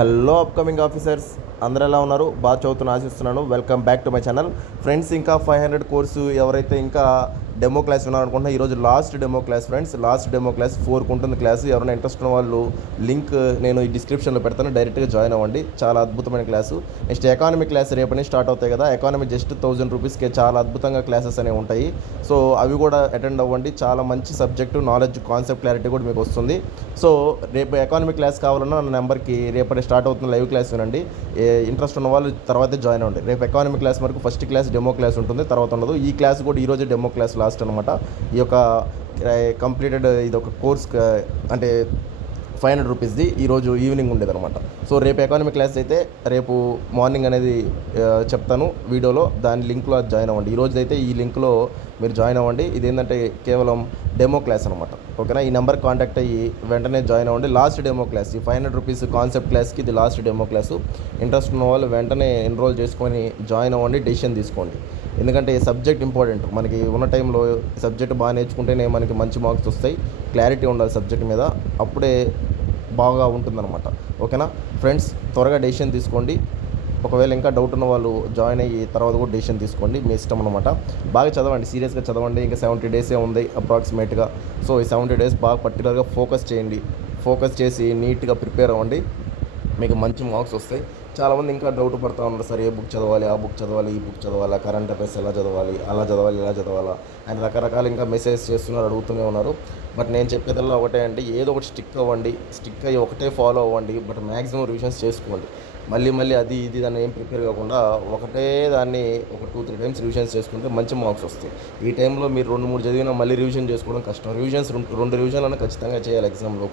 Hello upcoming officers, అందరూ ఎలా ఉన్నారు? బాగా చదువుతున్న ఆశిస్తున్నాను. Welcome back to my channel. Friends, ఇంకా 500 కోర్సు ఎవరైతే ఇంకా డెమో క్లాస్ ఉన్నారనుకుంటున్నా, ఈరోజు last demo class friends. Last demo class 4కు ఉంటుంది క్లాసు. ఎవరైనా ఇంట్రెస్ట్ ఉన్న వాళ్ళు లింక్ నేను ఈ డిస్క్రిప్షన్లో పెడతాను, డైరెక్ట్గా జాయిన్ అవ్వండి. చాలా అద్భుతమైన క్లాసు. నెక్స్ట్ ఎకానమీ క్లాస్ రేపటి స్టార్ట్ అవుతాయి కదా. ఎకానమీ జస్ట్ 1000 రూపీస్కే చాలా అద్భుతంగా క్లాసెస్ అనేవి ఉంటాయి. సో అవి కూడా అటెండ్ అవ్వండి. చాలా మంచి సబ్జెక్టు, నాలెడ్జ్, కాన్సెప్ట్ క్లారిటీ కూడా మీకు వస్తుంది. సో రేపు ఎకానమీ క్లాస్ కావాలన్నా నా నెంబర్కి రేపటి స్టార్ట్ అవుతున్న లైవ్ క్లాస్ వినండి. ఇంట్రెస్ట్ ఉన్న వాళ్ళు తర్వాతే జాయిన్ అవ్వండి. రేపు ఎకానమీ క్లాస్ వరకు ఫస్ట్ క్లాస్ డెమో క్లాస్ ఉంటుంది, తర్వాత ఉండదు. ఈ క్లాస్ కూడా ఈరోజు డెమో క్లాస్ లాస్ట్ అనమాట. ఈ యొక్క కంప్లీటెడ్ ఇది ఒక కోర్స్, అంటే 500 రూపీస్ది ఈరోజు ఈవినింగ్ ఉండేదన్నమాట. సో రేపు ఎకానమీ క్లాస్ అయితే రేపు మార్నింగ్ అనేది చెప్తాను వీడియోలో, దాని లింక్లో జాయిన్ అవ్వండి. ఈరోజు అయితే ఈ లింక్లో మీరు జాయిన్ అవ్వండి. ఇదేంటంటే కేవలం డెమో క్లాస్ అనమాట. ఓకేనా? ఈ నెంబర్ కాంటాక్ట్ అయ్యి వెంటనే జాయిన్ అవ్వండి. లాస్ట్ డెమో క్లాస్, ఈ 500 రూపీస్ కాన్సెప్ట్ క్లాస్కి ఇది లాస్ట్ డెమో క్లాసు. ఇంట్రెస్ట్ ఉన్న వాళ్ళు వెంటనే ఎన్రోల్ చేసుకొని జాయిన్ అవ్వండి, డెసిషన్ తీసుకోండి. ఎందుకంటే ఈ సబ్జెక్ట్ ఇంపార్టెంట్. మనకి ఉన్న టైంలో సబ్జెక్ట్ బాగా నేర్చుకుంటేనే మనకి మంచి మార్క్స్ వస్తాయి. క్లారిటీ ఉండాలి సబ్జెక్ట్ మీద, అప్పుడే బాగా ఉంటుందన్నమాట. ఓకేనా ఫ్రెండ్స్? త్వరగా డెసిషన్ తీసుకోండి. ఒకవేళ ఇంకా డౌట్ ఉన్న వాళ్ళు జాయిన్ అయ్యి తర్వాత కూడా డెసిషన్ తీసుకోండి, మీ ఇష్టం అనమాట. బాగా చదవండి, సీరియస్గా చదవండి. ఇంకా 70 డేసే ఉంది అప్రాక్సిమేట్గా. సో ఈ 70 డేస్ బాగా పర్టికులర్గా ఫోకస్ చేయండి. ఫోకస్ చేసి నీట్గా ప్రిపేర్ అవ్వండి, మీకు మంచి మార్క్స్ వస్తాయి. చాలామంది ఇంకా డౌట్ పడుతూ ఉన్నారు, సార్ ఏ బుక్ చదవాలి, ఆ బుక్ చదవాలి, ఈ బుక్ చదవాలా, కరెంట్ అఫైర్స్ ఎలా చదవాలి, అలా చదవాలి, ఇలా చదవాలా అని రకరకాలు ఇంకా మెసేజ్ చేస్తున్నారు, అడుగుతూనే ఉన్నారు. బట్ నేను చెప్పేదల్లా ఒకటే అండి, ఏదో ఒకటి స్టిక్ అవ్వండి. స్టిక్ అయ్యి ఒకటే ఫాలో అవ్వండి. బట్ మ్యాక్సిమం రివిజన్స్ చేసుకోండి. మళ్ళీ అది ఇది దాన్ని ఏం ప్రిపేర్ కాకుండా ఒకటే దాన్ని ఒక 2-3 టైమ్స్ రివిజన్స్ చేసుకుంటే మంచి మార్క్స్ వస్తాయి. ఈ టైంలో మీరు 2-3 చదివినా మళ్ళీ రివిజన్ చేసుకోవడం కష్టం. రివిజన్స్ 2 రివిజన్లను ఖచ్చితంగా చేయాలి ఎగ్జామ్లో.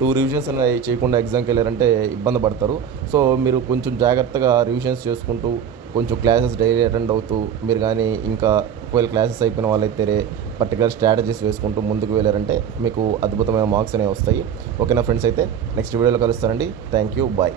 2 రివిజన్స్ అనేవి చేయకుండా ఎగ్జామ్కి వెళ్ళారంటే ఇబ్బంది పడతారు. సో మీరు కొంచెం జాగ్రత్తగా రివిజన్స్ చేసుకుంటూ, కొంచెం క్లాసెస్ డైలీ అటెండ్ అవుతూ, మీరు కానీ ఇంకా ఒకవేళ క్లాసెస్ అయిపోయిన వాళ్ళైతే పర్టికులర్ స్ట్రాటజీస్ వేసుకుంటూ ముందుకు వెళ్ళారంటే మీకు అద్భుతమైన మార్క్స్ అనేవి వస్తాయి. ఓకేనా ఫ్రెండ్స్? అయితే నెక్స్ట్ వీడియోలో కలుస్తానండి. Thank you, bye.